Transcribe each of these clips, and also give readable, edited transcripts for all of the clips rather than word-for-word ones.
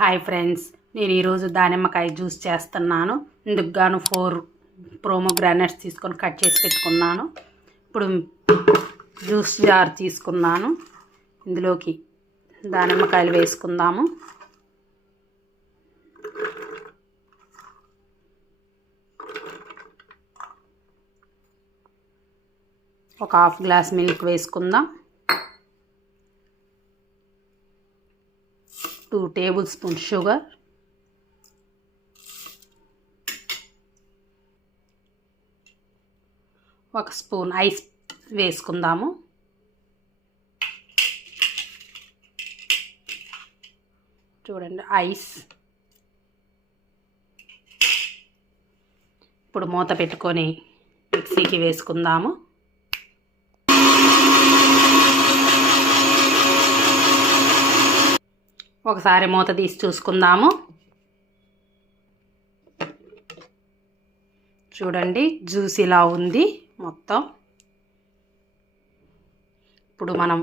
Hi friends, నేను ఈరోజు దానిమ్మకాయ juice చేస్తున్నాను. ఇందుకు గాను 4 ప్రోమోగ్రానైట్స్ తీసుకొని కట్ చేసి పెట్టుకున్నాను. ఇప్పుడు జ్యూస్ జార్ తీసుకున్నాను. ఇందులోకి దానిమ్మకాయలు వేసుకుందాము. ఒక హాఫ్ గ్లాస్ మిల్క్ వేసుకుందాం. 2 టేబుల్ స్పూన్ షుగర్, ఒక స్పూన్ ఐస్ వేసుకుందాము. చూడండి ఐస్. ఇప్పుడు మూత పెట్టుకొని మిక్సీకి వేసుకుందాము. ఒకసారి మూత తీసి చూసుకుందాము. చూడండి జ్యూస్ ఇలా ఉంది మొత్తం. ఇప్పుడు మనం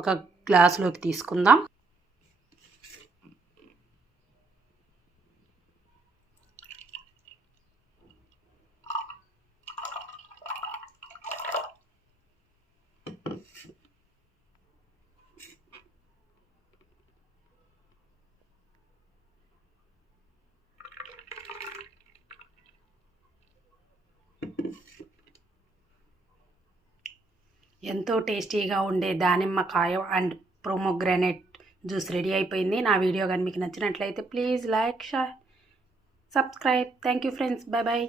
ఒక గ్లాసులోకి తీసుకుందాం. ఎంతో టేస్టీగా ఉండే దానిమ్మకాయ అండ్ ప్రోమోగ్రానైట్ జ్యూస్ రెడీ అయిపోయింది. నా వీడియో కానీ మీకు నచ్చినట్లయితే please like, share, subscribe. Thank you friends. Bye bye.